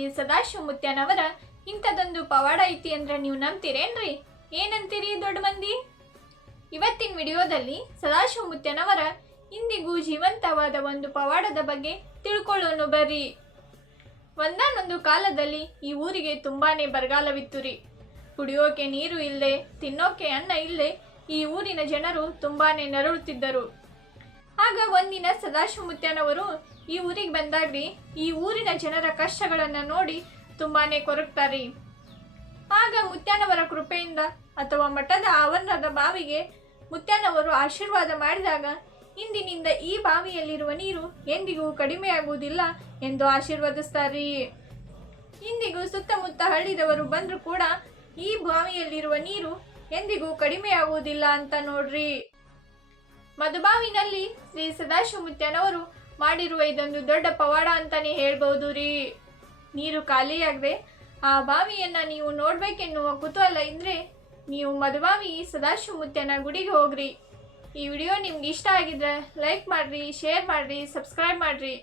ಶ್ರೀ ಸದಾಶಿವಮೂರ್ತಿಯನವರ ಇಂಥದೊಂದು ಪವಾಡ ಐತಿ ಅಂದ್ರೆ ನೀವು ನಂಬ್ತೀರೇನ್ರಿ? ಏನಂತೀರಿ ದೊಡ್ಡ ಮಂದಿ? ಇವತ್ತಿನ ವಿಡಿಯೋದಲ್ಲಿ ಸದಾಶಿವಮೂರ್ತಿಯನವರ ಇಂದಿಗೂ ಜೀವಂತವಾದ ಒಂದು ಪವಾಡದ ಬಗ್ಗೆ ತಿಳ್ಕೊಳ್ಳೋಣ ಬರ್ರಿ. ಒಂದಾನೊಂದು ಕಾಲದಲ್ಲಿ ಈ ಊರಿಗೆ ತುಂಬಾನೇ ಬರಗಾಲವಿತ್ತು ರೀ. ಕುಡಿಯೋಕೆ ನೀರು ಇಲ್ಲದೆ, ತಿನ್ನೋಕೆ ಅನ್ನ ಇಲ್ಲದೆ ಈ ಊರಿನ ಜನರು ತುಂಬಾನೇ ನರಳುತ್ತಿದ್ದರು. ಆಗ ಒಂದಿನ ಸದಾಶಿವಮೂರ್ತಿಯನವರು ಈ ಊರಿಗೆ ಬಂದಾಗ್ರಿ ಈ ಊರಿನ ಜನರ ಕಷ್ಟಗಳನ್ನು ನೋಡಿ ತುಂಬಾನೇ ಕೊರಗ್ತಾರಿ. ಆಗ ಮುತ್ಯಾನವರ ಕೃಪೆಯಿಂದ ಅಥವಾ ಮಠದ ಆವರಣದ ಬಾವಿಗೆ ಮುತ್ಯಾನವರು ಆಶೀರ್ವಾದ ಮಾಡಿದಾಗ ಇಂದಿನಿಂದ ಈ ಬಾವಿಯಲ್ಲಿರುವ ನೀರು ಎಂದಿಗೂ ಕಡಿಮೆಯಾಗುವುದಿಲ್ಲ ಎಂದು ಆಶೀರ್ವದಿಸ್ತಾರಿ. ಇಂದಿಗೂ ಸುತ್ತಮುತ್ತ ಹಳ್ಳಿದವರು ಬಂದರೂ ಕೂಡ ಈ ಬಾವಿಯಲ್ಲಿರುವ ನೀರು ಎಂದಿಗೂ ಕಡಿಮೆಯಾಗುವುದಿಲ್ಲ ಅಂತ ನೋಡ್ರಿ. ಮಧುಬಾವಿನಲ್ಲಿ ಶ್ರೀ ಸದಾಶಿವಮೂರ್ತಿಯನವರು ಮಾಡಿರುವ ಇದೊಂದು ದೊಡ್ಡ ಪವಾಡ ಅಂತಾನೆ ಹೇಳ್ಬಹುದು ರೀ. ನೀರು ಖಾಲಿಯಾಗದೆ ಆ ಬಾವಿಯನ್ನ ನೀವು ನೋಡ್ಬೇಕೆನ್ನುವ ಕುತೂಹಲ ಇದ್ರೆ ನೀವು ಮಧುಬಾವಿ ಸದಾಶಿವಮೂರ್ತಿಯನ ಗುಡಿಗೆ ಹೋಗ್ರಿ. ಈ ವಿಡಿಯೋ ನಿಮ್ಗೆ ಇಷ್ಟ ಆಗಿದ್ರೆ ಲೈಕ್ ಮಾಡ್ರಿ, ಶೇರ್ ಮಾಡ್ರಿ, ಸಬ್ಸ್ಕ್ರೈಬ್ ಮಾಡ್ರಿ.